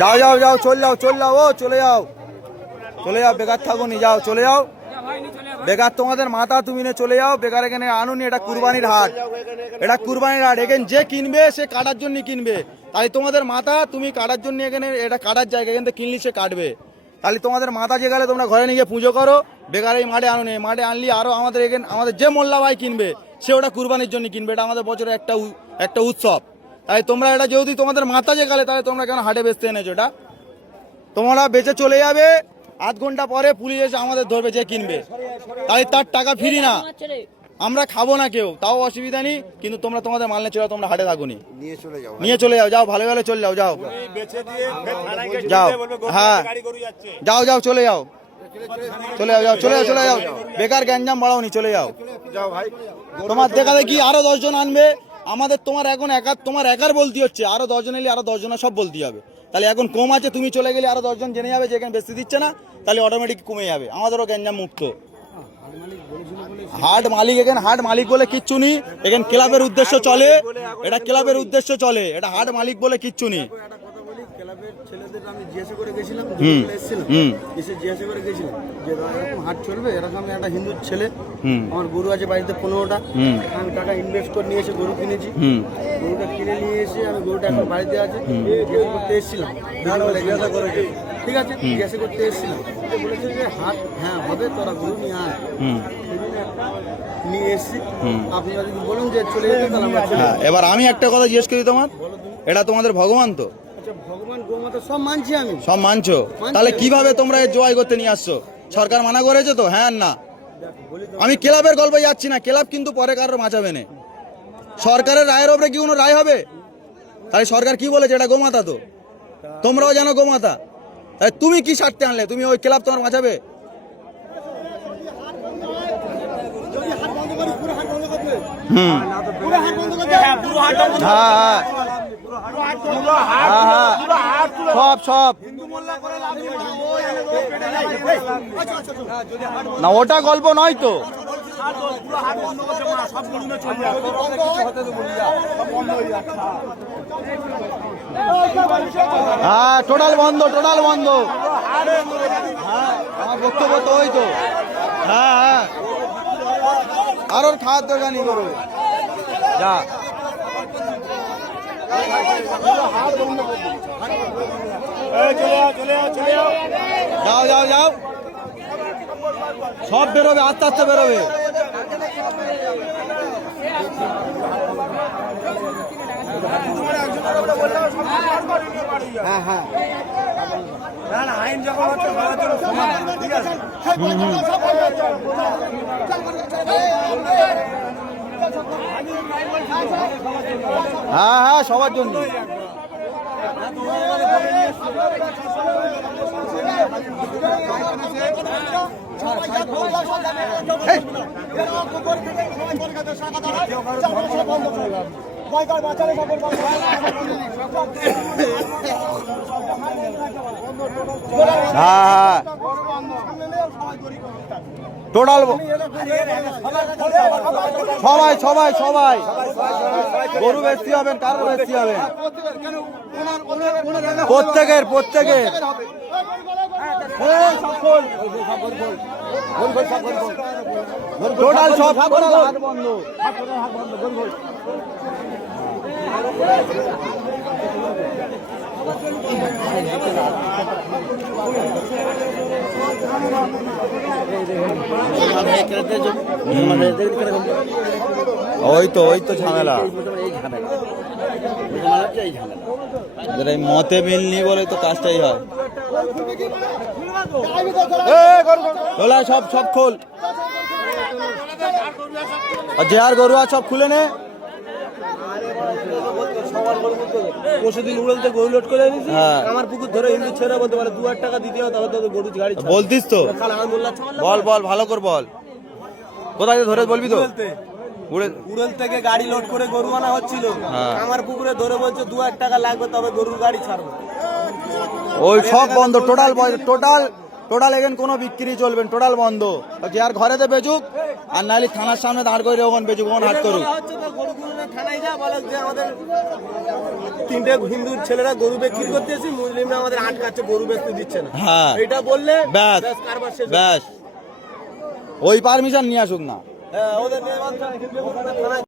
যাও যাও যাও, চলে যাও চলে যাও, ও চলে যাও চলে যাও, বেকার থাকো নি, যাও চলে যাও। বেকার তোমাদের মাথা, তুমি নিয়ে চলে যাও, বেকার এখানে আনুনি। এটা কুরবানির হাট, এটা কুরবানির হাট। এখানে যে কিনবে সে কাটার জন্য কিনবে, তাই তোমাদের মাথা তুমি কাটার জন্য এখানে, এটা কাটার জায়গা, এখান থেকে কিনলি সে কাটবে। তাহলে তোমাদের মাথা যে গেলে তোমরা ঘরে নিয়ে গিয়ে পুজো করো, বেকার এই মাঠে আনুনি। মাঠে আনলি আরো আমাদের এখানে আমাদের যে মোল্লা ভাই কিনবে সে ওটা কুরবানির জন্য কিনবে, এটা আমাদের বছরে একটা উৎসব। তাই তোমরা এটা যদি তোমাদের মাথা যে গেলে, তাহলে তোমরা কেন হাটে বেচতে এনেছো? এটা তোমরা বেচে চলে যাবে, আধ ঘন্টা পরে পুলিশ এসে আমাদের ধরবে যে কিনবে, তাই তার টাকা ফিরি না, আমরা খাবো না কেউ, তাও অসুবিধা নেই। কিন্তু তোমরা তোমাদের মাল নিয়ে চলে যাও, তোমরা হাটে থাকুনি, নিয়ে চলে যাও, যাও ভালো ভালো চলে যাও, যাও যাও, হ্যাঁ যাও যাও চলে যাও, চলে যাও, যাও চলে যাও, চলে যাও, বেকার গ্যাঞ্জাম বাড়াওনি, চলে যাও। তোমার দেখা দেখি আরো 10 জন আনবে আমাদের, তোমার এখন তোমার একার বলতে হচ্ছে, আরো 10 জন এলে আরো 10 জনের সব বলতে হবে। তাহলে এখন কম আছে, তুমি চলে গেলে আরো 10 জন জেনে যাবে যে এখানে বেশি দিচ্ছে না, তাহলে অটোমেটিক কমে যাবে, আমাদেরও গ্যাঞ্জাম মুক্ত। হাট মালিক, এখানে হাট মালিক বলে কিচ্ছু নেই, এখানে ক্লাবের উদ্দেশ্য চলে, এটা ক্লাবের উদ্দেশ্য চলে, এটা হাট মালিক বলে কিচ্ছু নেই। হাট চলবে এরকম একটা হিন্দু ছেলে, আমার গরু আছে বাড়িতে 15টা, আমি টাকা ইনভেস্ট করে নিয়ে এসে গরু কিনেছি, গরুটা কিনে নিয়ে এসে আমি গরুটা এখন বাড়িতে আছে জিজ্ঞাসা করতে এসেছিলাম, জিজ্ঞাসা করে ঠিক আছে জিজ্ঞাসা করতে এসেছিলাম, বলেছে যে হাট হ্যাঁ হবে, তোরা গরু নিয়ে আয়, নিয়ে এসেছি। আপনারা যদি বলুন যে চলে যেতে, তাহলে আমরা চলে যাবো। এবার আমি একটা কথা জিজ্ঞেস করি, তোমার এটা তোমাদের ভগবান তো? ভগবান গোমাতা সব মানছি আমি, সব মানছো, তাহলে কিভাবে তোমরা এই জয় করতে নিয়ে আসছো? সরকার মানা করেছে তো? হ্যাঁ না, আমি ক্লাবের গল্পে যাচ্ছি না, ক্লাব কিন্তু পরে কারোর বাঁচাবে না, সরকারের রায়ের ওপরে কি কোনো রায় হবে? তাহলে সরকার কি বলেছে? এটা গোমাতা তো, তোমরাও জানো গোমাতা, তাই তুমি কি স্বার্থে আনলে? তুমি ওই ক্লাব তোমার বাঁচাবে? সব সব না, ওটা গল্প নয় তো। হ্যাঁ টোটাল বন্ধ, টোটাল বন্ধ। হ্যাঁ আমার বক্তব্য তো ওই তো। হ্যাঁ হ্যাঁ, আর ওর খাওয়ার দরকার নেই, করো যা। যাও যাও যাও, সব বেরোবে, আস্তে আস্তে বেরোবে। হ্যাঁ হ্যাঁ আইন যখন হচ্ছে সমান, ঠিক আছে। হ্যাঁ হ্যাঁ সবার জন্য। হ্যাঁ টোটাল সবাই সবাই সবাই গরু বেশি হবেন, কারোর বেশি হবেন, প্রত্যেকের প্রত্যেকের। টোটাল সব বন্ধ। ওই তো ঝামেলা, এই মতে মিলনি বলে তো কাজটাই হয়। সব সব খোল, যে আর গরু আর সব খুলে নে। পরশুদিন উড়লতে গরু লোড করে এনেছি, আমার পুকুর ধরে হিন্দু ছেড়ে বলতে পারে 2000 টাকা দিতে হবে, তাহলে তো গরু গাড়ি বলতিস তো। বল বল ভালো করে বল, কোথায় ধরে বলবি তো। উড়ল থেকে গাড়ি লোড করে গরু আনা হচ্ছিল, আমার পুকুরে ধরে বলছে 2000 টাকা লাগবে, তবে গরুর গাড়ি ছাড়বো। ওই সব বন্ধ, টোটাল টোটাল টোটাল এখানে কোনো বিক্রি চলবে না, টোটাল বন্ধ। যে আর ঘরেতে বেচুক, আর নাহলে থানার সামনে দাঁড় করে ওখানে বেচুক, ওখানে হাট করুক। থানায় যা বলে যে আমাদের তিনটে হিন্দু ছেলেরা গরু বিক্রি করতেছি, মুসলিমরা আমাদের আটকাচ্ছে, গরু বেচতে দিচ্ছে না। হ্যাঁ এটা বললে ব্যাস কারবার শেষ। ব্যাস, ওই পারমিশন নিয়ে আসুক না। হ্যাঁ, ওদের নিয়ে থানায়